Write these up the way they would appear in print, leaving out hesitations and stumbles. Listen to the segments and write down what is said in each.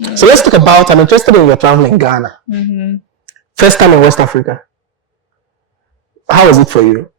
So let's talk about, I'm interested in your travel in Ghana. First time in West Africa. How was it for you?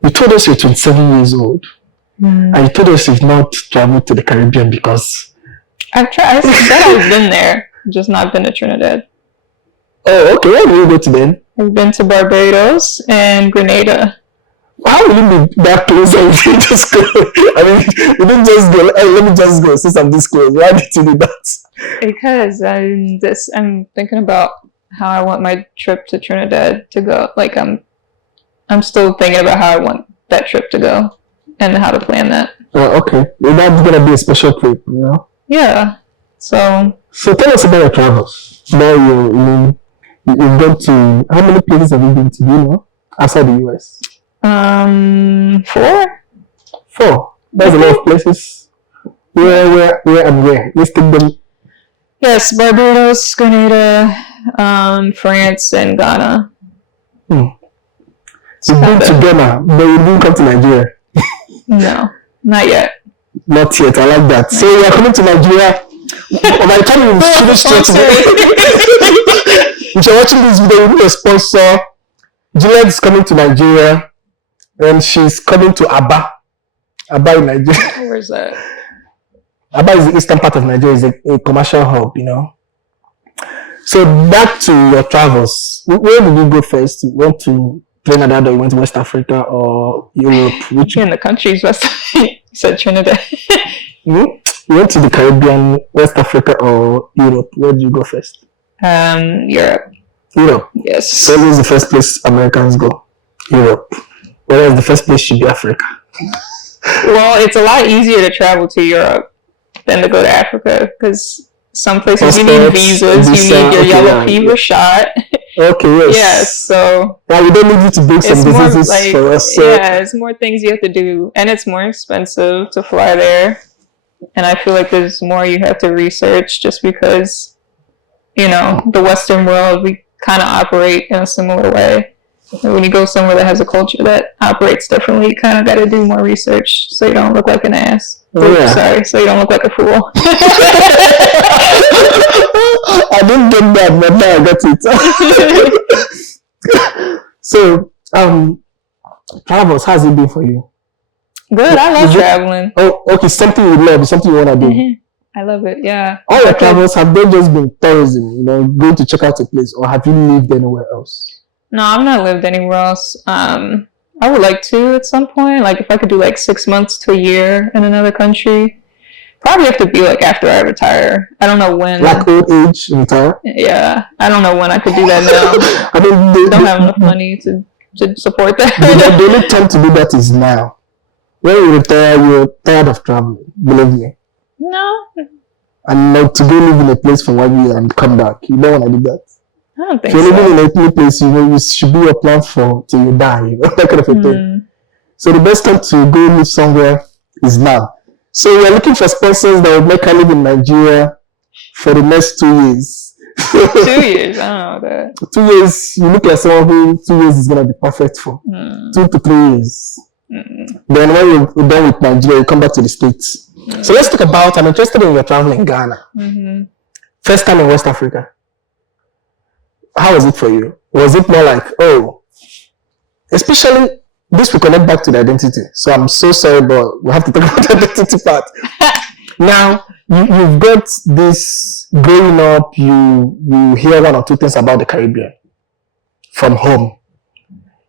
You told us you're 27 years old. And you told us you've not traveled to the Caribbean because... I've tried. I said I've been there, just not been to Trinidad. Oh, okay. Where did you go to then? I've been to Barbados and Grenada. How will you be that close and you just go? I mean, you didn't just go, hey, let me just go since I'm this close. Why did you do that? Because I'm thinking about how I want my trip to Trinidad to go. Like I'm still thinking about how I want that trip to go and how to plan that. Okay. Well, that's gonna be a special trip, you know? Yeah. So tell us about your travels. Now you've gone to, how many places have you been to, do you know? Outside the US? 4. That's a lot of places. Where and where? Let's take them. Yes, Barbados, Grenada, France, and Ghana. You've been to Ghana, but you didn't come to Nigeria. No, not yet. Not yet. I like that. So you're coming to Nigeria. By the time you finish watching if you're watching this video, you need a sponsor. Juliette is coming to Nigeria, and she's coming to Aba in Nigeria. Where's that? Aba is the eastern part of Nigeria. It's a commercial hub, you know. So back to your travels. Where did you go first? You went to Trinidad, or you went to West Africa or Europe? Which in the countries West? You said Trinidad. You went to the Caribbean, West Africa, or Europe? Where did you go first? Europe. Europe. Yes. So this is the first place Americans go. Europe. Whereas the first place should be Africa. Well, it's a lot easier to travel to Europe than to go to Africa because some places you need visas, you need your yellow fever shot. Okay, yes. Yes, so... Now we don't need you to book some diseases for us. So. Yeah, it's more things you have to do. And it's more expensive to fly there. And I feel like there's more you have to research just because, you know, the Western world, we kind of operate in a similar way. And when you go somewhere that has a culture that operates differently, you kind of got to do more research so you don't look like an ass. Sorry, so you don't look like a fool. I didn't get that, but now I got it. So, travels, how's it been for you? Good, I love traveling. Oh, okay, something you love, something you want to do. I love it, yeah. All your travels, have they just been tourism, you know, going to check out a place, or have you lived anywhere else? No, I've not lived anywhere else. I would like to at some point, like if I could do like 6 months to a year in another country. Probably have to be like after I retire. I don't know when. Like old age, retire? Yeah, I don't know when I could do that now. I mean, they don't have enough money to support that. The only time to do that is now. When you retire, you're tired of traveling, believe me. No. And not to go live in a place for 1 year and come back. You don't want to do that. I don't think so. If you're living in a new place, you know, you should be your plan for till you die, you know, that kind of a thing. So the best time to go live somewhere is now. So we're looking for sponsors that will make her live in Nigeria for the next 2 years. 2 years? I don't know that. 2 years, you look like someone who 2 years is going to be perfect for. 2 to 3 years. Then when you're done with Nigeria, you come back to the States. So let's talk about, I'm interested in your travel in Ghana. First time in West Africa. How was it for you? Was it more like, oh, especially, this will connect back to the identity. So I'm so sorry, but we have to talk about the identity part. Now, you've got this, growing up, you hear 1 or 2 things about the Caribbean from home.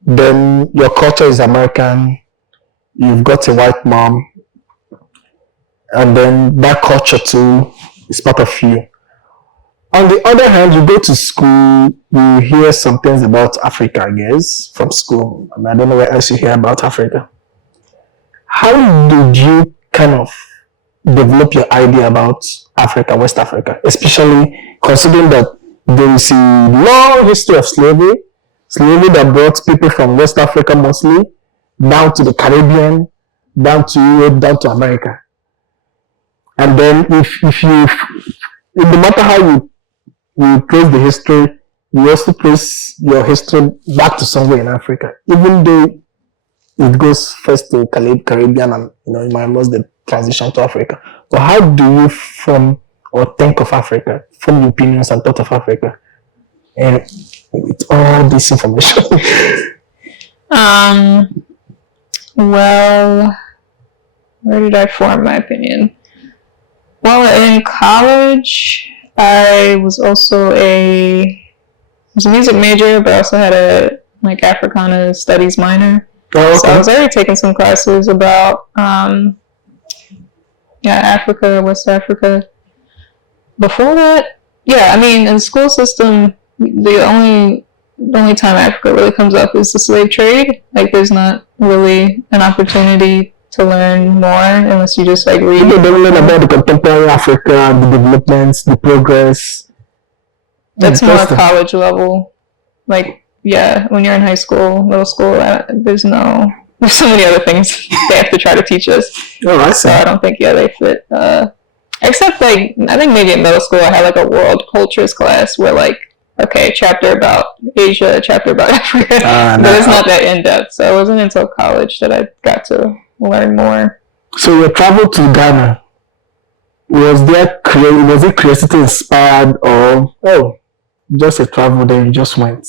Then your culture is American. You've got a white mom. And then that culture too is part of you. On the other hand, you go to school, you hear some things about Africa, I guess, from school. I don't know where else you hear about Africa. How did you kind of develop your idea about Africa, West Africa, especially considering that there is a long history of slavery that brought people from West Africa mostly down to the Caribbean, down to Europe, down to America. And then if you no matter how you trace the history, you also trace your history back to somewhere in Africa. Even though it goes first to Caribbean and you might lose the transition to Africa. But how do you form or think of Africa, form your opinions and thought of Africa? And with all this information. Well, where did I form my opinion? Well, in college, I was also a music major, but I also had a Africana studies minor. Oh, okay. So I was already taking some classes about Africa, West Africa. Before that, in the school system, the only time Africa really comes up is the slave trade. There's not really an opportunity to learn more unless you just read. People don't learn about the contemporary Africa, the developments, the progress. That's more college level. When you're in high school, middle school, there's so many other things they have to try to teach us. Oh, I see. So I don't think they fit. Except I think maybe in middle school I had a world cultures class where okay, chapter about Asia, chapter about Africa, but it's not that in depth. So it wasn't until college that I got to learn more. So your travel to Ghana, was it curiosity inspired, or just a travel then you just went,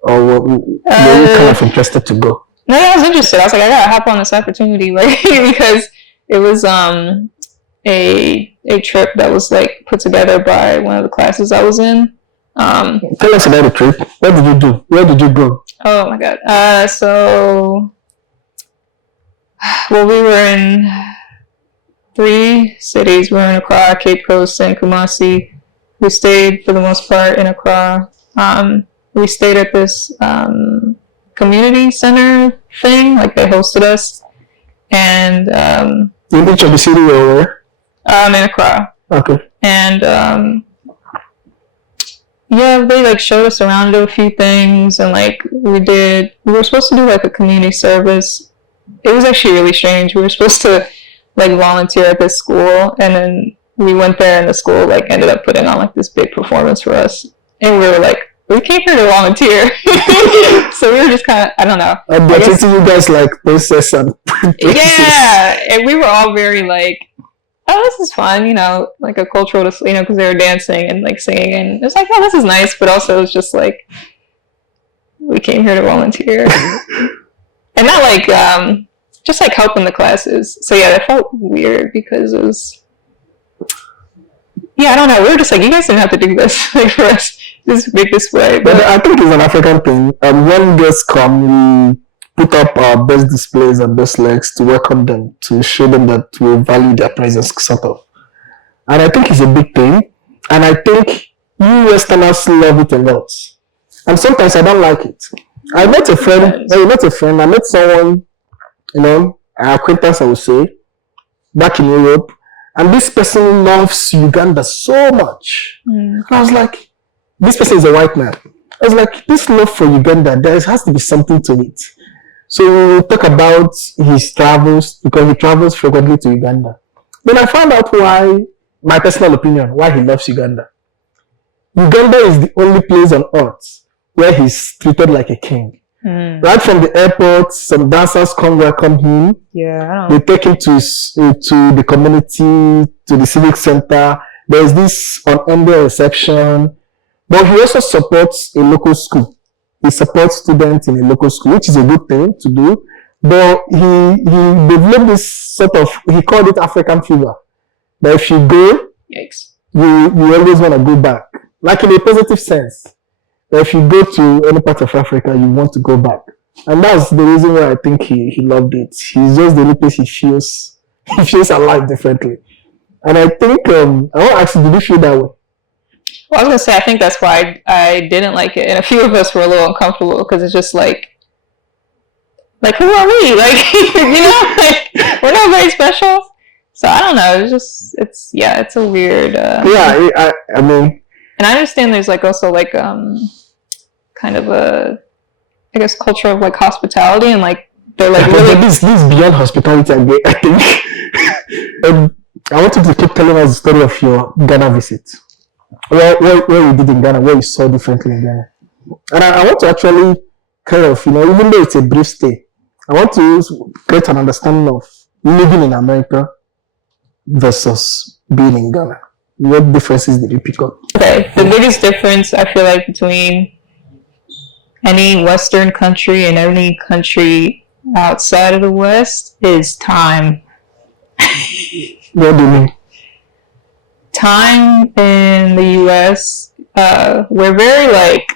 or were you kind of interested to go? No, I was interested. I was I gotta hop on this opportunity, because it was a trip that was put together by one of the classes I was in. Tell us about the trip. What did you do? Where did you go? Oh my god. We were in 3 cities. We were in Accra, Cape Coast, and Kumasi. We stayed for the most part in Accra. We stayed at this community center thing. They hosted us. And in which of the city you were? In Accra. Okay. And they showed us around to a few things, and we were supposed to do a community service. It was actually really strange. We were supposed to volunteer at this school, and then we went there, and the school ended up putting on this big performance for us, and we were we came here to volunteer. So we were just kind of, I don't know. But teaching you guys process and yeah, and we were all very oh, this is fun, a cultural, because they were dancing and singing, and it was oh, this is nice, but also it was just we came here to volunteer. And not just helping the classes. So yeah, that felt weird because it was, I don't know, we were just you guys didn't have to do this for us, this big display. But I think it's an African thing. When guests come, we put up our best displays and best legs to welcome them, to show them that we value their presence, sort of. And I think it's a big thing. And I think you Westerners love it a lot. And sometimes I don't like it. I met a friend, I met someone, an acquaintance, I would say, back in Europe. And this person loves Uganda so much. And I was this person is a white man. I was this love for Uganda, there has to be something to it. So we will talk about his travels, because he travels frequently to Uganda. Then I found out my personal opinion, why he loves Uganda. Uganda is the only place on earth where he's treated like a king. Right from the airport, some dancers come welcome him. Yeah, they take him to the community, to the civic center. There's this unending reception. But he also supports a local school. He supports students in a local school, which is a good thing to do. But he developed this he called it African fever. That if you go, yikes, you always want to go back. In a positive sense. That if you go to any part of Africa, you want to go back. And that's the reason why I think he loved it. He's just the only place he feels alive differently. And I think, I want to ask you, did you feel that way? Well, I was going to say, I think that's why I didn't like it. And a few of us were a little uncomfortable because it's just who are we? We're not very special. So I don't know. It's a weird. I mean. And I understand there's also kind of a, I guess, culture of hospitality, and they're really. This beyond hospitality, I think. I want you to keep telling us the story of your Ghana visit. what you did in Ghana, what you saw differently in Ghana. And I want to actually kind of, even though it's a brief stay, I want to create an understanding of living in America versus being in Ghana. What differences did you pick up? Okay, the biggest difference I feel like between any Western country and any country outside of the West is time. What do you mean? Time in the US, we're very like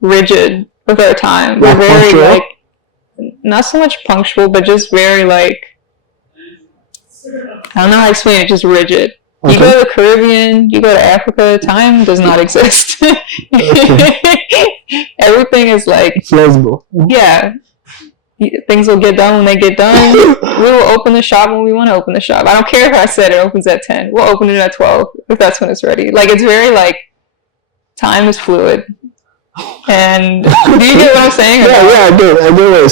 rigid with our time. We're very like not so much punctual, but just very like I don't know how to explain it, just rigid. Okay. You go to the Caribbean, you go to Africa, time does not exist. Everything is like flexible. Yeah. Things will get done when they get done. We will open the shop when we want to open the shop. I don't care if I said it opens at 10. We'll open it at 12 if that's when it's ready. Like, it's very like time is fluid. And do you get what I'm saying? Yeah, I get what you're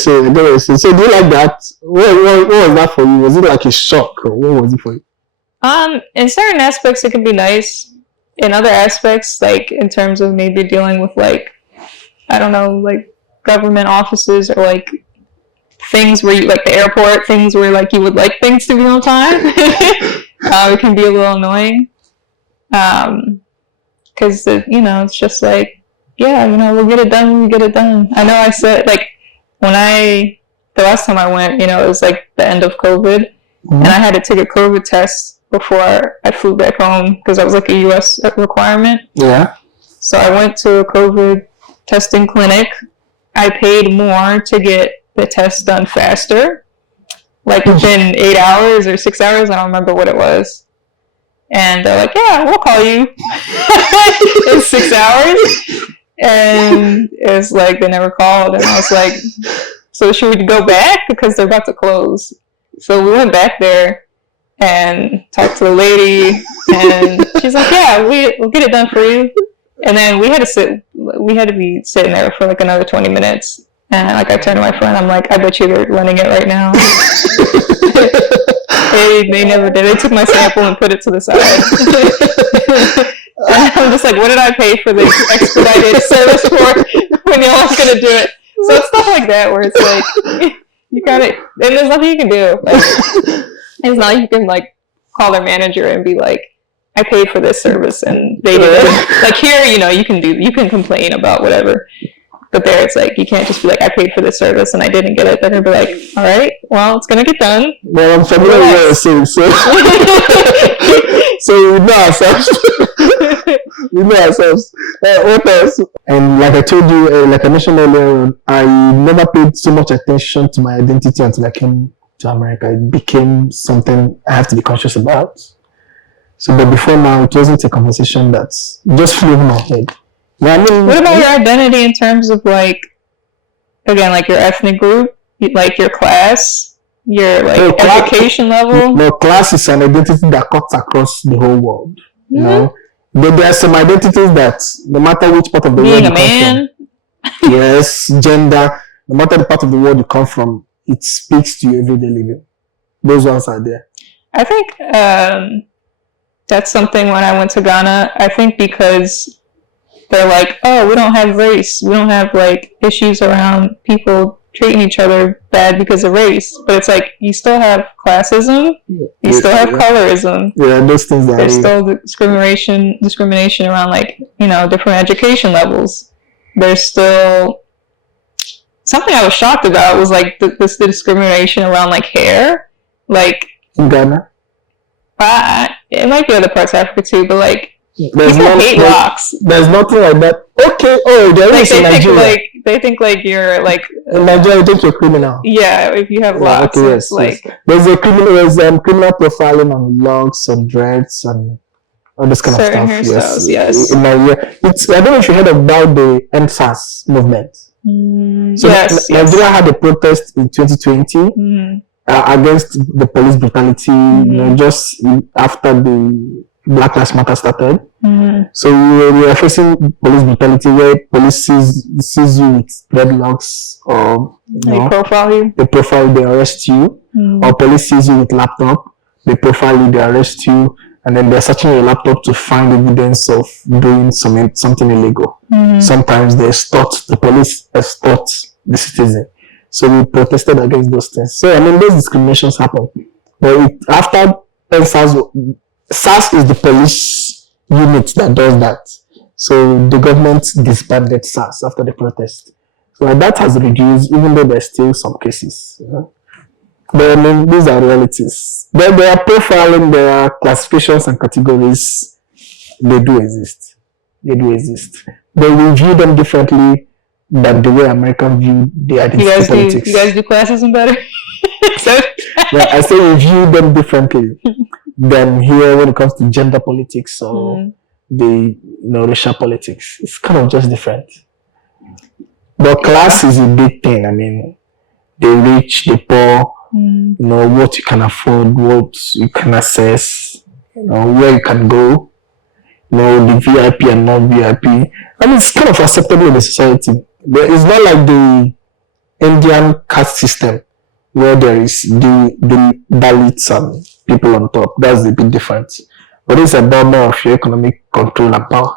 saying. So do you like that? What was that for you? Was it like a shock, or what was it for you? In certain aspects it can be nice. In other aspects, like in terms of maybe dealing with like, I don't know, like government offices or like things where you, like the airport, things where like you would like things to be on time. It can be a little annoying. Cause it's just like, yeah, we'll get it done when we get it done. I know I said like the last time I went, it was like the end of COVID, and I had to take a COVID test before I flew back home because that was like a US requirement. Yeah. So I went to a COVID testing clinic. I paid more to get the test done faster, like within 8 hours or 6 hours. I don't remember what it was. And they're like, yeah, we'll call you in 6 hours. And it's like they never called. And I was like, so should we go back? Because they're about to close. So we went back there and talked to the lady. And she's like, yeah, we'll get it done for you. And then we had to be sitting there for like another 20 minutes. And like I turned to my friend, I'm like, I bet you they're running it right now. They never did. They took my sample and put it to the side. And I'm just like, what did I pay for this expedited service for when y'all aren't gonna do it? So it's stuff like that where it's like you gotta, and there's nothing you can do. Like, it's not like you can like call their manager and be like, I paid for this service and they didn't. Like here, you can complain about whatever. But there, it's like, you can't just be like, I paid for this service and I didn't get it. They're going to be like, all right, well, it's going to get done. Well, I'm familiar with what you're saying, so we know ourselves. What else? And like I told you, like I mentioned earlier, I never paid so much attention to my identity until I came to America. It became something I have to be conscious about. So, but before now, it wasn't a conversation that just flew in my head. What about your identity in terms of like, again, like your ethnic group, like your class, your like education level? No, class is an identity that cuts across the whole world. But there are some identities that no matter which part of the world you come from, yes, gender, no matter the part of the world you come from, it speaks to your everyday living. Those ones are there. I think that's something when I went to Ghana. I think because they're like, oh, we don't have race. We don't have like issues around people treating each other bad because of race. But it's like you still have classism. You still have colorism. Yeah, those things. There's still discrimination around like different education levels. There's still something I was shocked about was like the discrimination around like hair, like in Ghana. It might be other parts of Africa too, but like. People hate locks. There's nothing like that. Okay. Oh, there is in Nigeria. They think like you're like in Nigeria. You think you're criminal. Yeah, if you have locks. Okay, yes, like yes. There's criminal profiling on locks, on dreads, and all this kind of stuff. Yes. In Nigeria, I don't know if you heard about the NSAS movement. So Nigeria had a protest in 2020 against the police brutality. Just after the Black Lives Matter started. So we were facing police brutality where police sees you with dreadlocks or they profile you. They arrest you. Or police sees you with laptop, they profile you, they arrest you. and then they're searching your laptop to find evidence of doing something illegal. Sometimes the police extort the citizen. So we protested against those things. So I mean, those discriminations happen. But after SARS is the police unit that does that. So the government disbanded SARS after the protest. So that has reduced, even though there's still some cases. But I mean, these are realities. But there are profiling, there are classifications and categories. They do exist. They do exist. But we view them differently than the way Americans view the identity politics. You guys do classism better? Yeah, I say we view them differently than here when it comes to gender politics or the racial politics. It's kind of just different. But class is a big thing. I mean, the rich, the poor, what you can afford, what you can access, where you can go, the VIP and non-VIP. I mean, it's kind of acceptable in the society. It's not like the Indian caste system where there is the Dalits and people on top. That's a bit different. But it's about more of your economic control and power.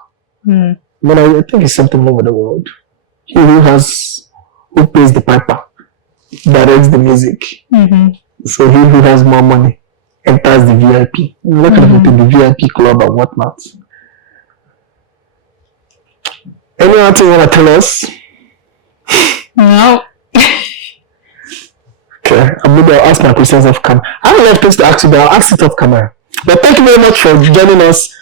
But I think it's something over the world. He who pays the piper directs the music. So he who has more money enters the VIP. Look at the VIP club and whatnot. Any other thing you want to tell us? No. Okay, I'll ask my questions off camera. I have a lot of things to ask you, but I'll ask it off camera. But thank you very much for joining us